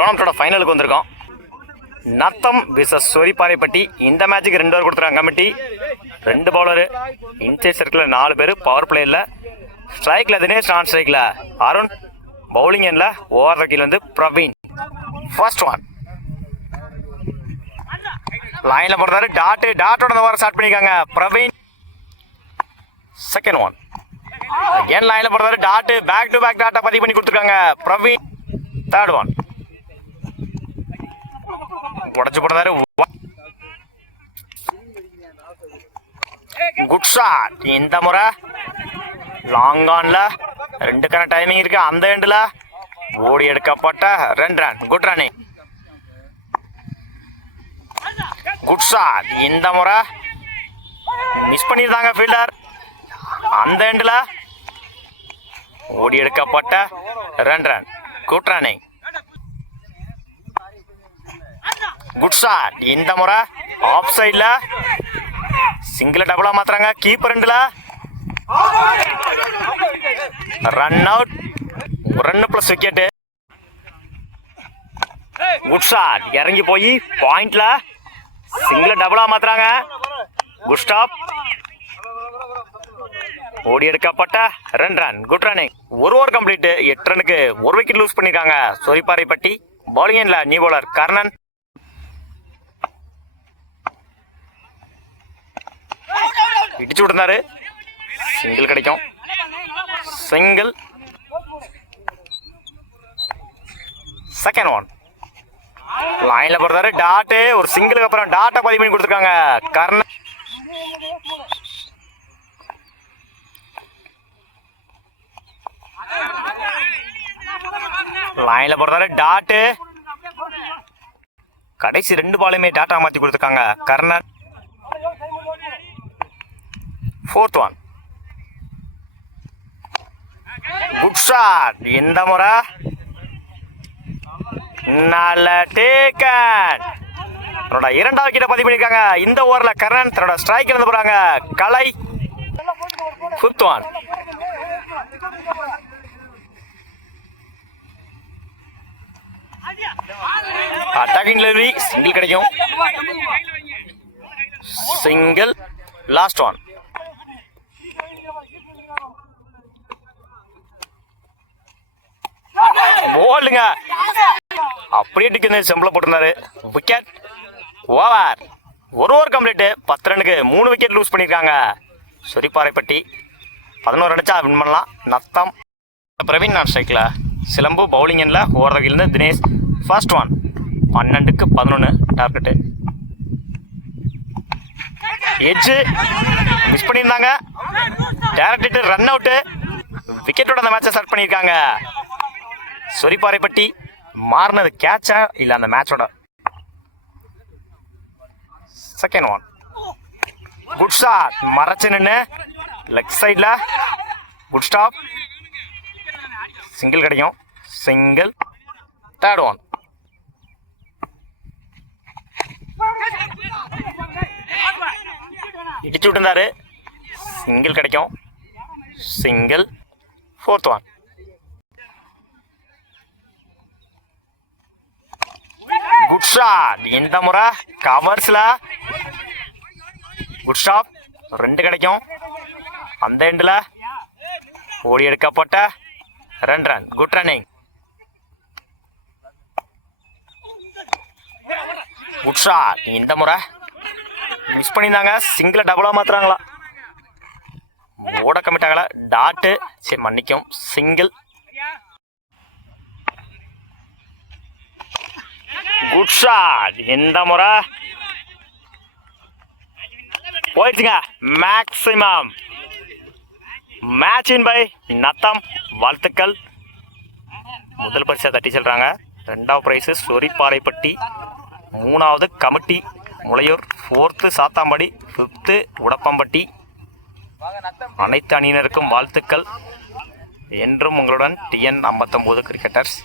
டோர்னமெண்ட்டோட ஃபைனலுக்கு வந்திருக்கோம். நத்தம் விசஸ் சொரிப்பாறைப்பட்டி. இந்த மேட்சுக்கு 2 ஓவர் கொடுத்துருக்காங்க கமிட்டி. 2 பவுலரு, இன்சைட் சர்க்கிளில் 4 பேர், பவர் பிளேயில் ஸ்ட்ரைக்கில் தினேஷ், நான் ஸ்ட்ரைக்கில் அருண், பவுலிங் எண்ணில் ஓவர் கீழ் வந்து பிரவீன். ஃபர்ஸ்ட் ஒன் லைனில் போடுறாரு, டாட்டோட ஓவர் ஸ்டார்ட் பண்ணியிருக்காங்க பிரவீன். செகண்ட் ஒன் அகேன் லைனில் போடுறாரு, பேக் டு பேக் டாட்டை பதிவு பண்ணி கொடுத்துருக்காங்க பிரவீன். தேர்ட் ஒன் உடச்சு போடுறாரு, குட் ஷாட். இந்த முறை லாங் ஆன்ல 2க்கான டைமிங் இருக்கு. அந்த எண்டில் ஓடி எடுக்கப்பட்ட 2 run. Good running, good shot. இந்த முறை மிஸ் பண்ணியிருந்தாங்க ஃபீல்டர். அந்த எண்டில் ஓடி எடுக்கப்பட்ட 2 run. Good running, good shot. இந்த முறை ஆஃப் சைடில் சிங்கிள் டபுளா மாத்துறாங்க. கீப்பர் எண்டில் run out, 1 run plus wicket. Good shot. இறங்கி போய் பாயிண்ட்ல சிங்கிள் டபுளா மாத்துறாங்க. குட் ஸ்டாப், ஓடி எடுக்கப்பட்ட 2 run. Good running. 1 over complete. 8 ரனுக்கு 1 விக்கெட் லூஸ் பண்ணிருக்காங்க சொரிப்பாறைப்பட்டி. பவுலிங் எண்ணில் நியூ பவுலர் கர்ணன். இடிச்சு விட்டுருந்தாரு, சிங்கிள் கிடைக்கும். சிங்கிள். செகண்ட் ஒன் லைன்ல போடுறாரு, ஒரு சிங்கிளுக்கு அப்புறம் டாட்டை பதிவு பண்ணி கொடுத்துருக்காங்க கர்ணன். லைன்ல போடுறாரு, கடைசி 2 பாலுமே டாட்டா மாத்தி கொடுத்துருக்காங்க Karnan. Fourth one good shot. இந்த முறை நல்ல டேக்கன். தன்னோட 2வது விக்கெட்டை பதிவு பண்ணிருக்காங்க. இந்த ஓவர்ல கர்ணன் தன்னோட ஸ்ட்ரைக் இருந்து போறாங்க Kalai. Fifth one attacking delivery, single கிடைக்கும். சிங்கிள். லாஸ்ட் ஒன் போல்டுங்க, அப்படியே டிக்கு செம்பிள போட்டிருந்தாரு. விக்கெட். ஓவர். 1 over complete. 10 ரனுக்கு 3 விக்கெட் லூஸ் பண்ணியிருக்காங்க சொரிப்பாறைப்பட்டி. 11 அடிச்சா வின் பண்ணலாம். நத்தம் பிரவீன், நான் ஸ்ட்ரைக்கில் சிலம்பு, பவுலிங் எண்ணில் ஓவர் வகையிலிருந்து தினேஷ். ஃபர்ஸ்ட் ஒன் 12க்கு 11 டார்கெட்டு. எட்ஜு மிஸ் பண்ணியிருந்தாங்க. Direct run out. விக்கெட்டோட அந்த மேட்சை ஸ்டார்ட் பண்ணியிருக்காங்க சொரிப்பாறைப்பட்டி. மாறினது கேட்சா இல்லை அந்த மேட்சோட. Second one good shot. மறைச்சு நின்று லெக் சைடில் குட் ஸ்டாப். சிங்கிள் கிடைக்கும். சிங்கிள். தேர்ட் ஒன் இடிச்சு விட்டுருந்தாரு. சிங்கிள் கிடைக்கும். Single. Fourth one good shot. இந்த முறை கவர்ஸ்ல குட் ஸ்டாப். 2 கிடைக்கும். அந்த எண்டில் ஓடி எடுக்கப்பட்ட 2 run. Good running. Good shot. இந்த முறை மிஸ் பண்ணியிருந்தாங்க. சிங்கிளை டபுளா மாத்துறாங்களா, ஓட கமிட்டாங்களா. டாட்டு சரி மன்னிக்கும். சிங்கிள். Good shot. இந்த முறை போயிடுச்சுங்க. Maximum match in by Natham. வாழ்த்துக்கள். முதல் பரிசை தட்டி செல்றாங்க. 2வது பிரைஸ் சொரிப்பாறைப்பட்டி. 3வது committee Mulaiyur. 4th சாத்தாம்படி. 5th Udappampatti. அனைத்து அணியினருக்கும் வாழ்த்துக்கள். என்றும் உங்களுடன் TN 59 கிரிக்கெட்டர்ஸ்.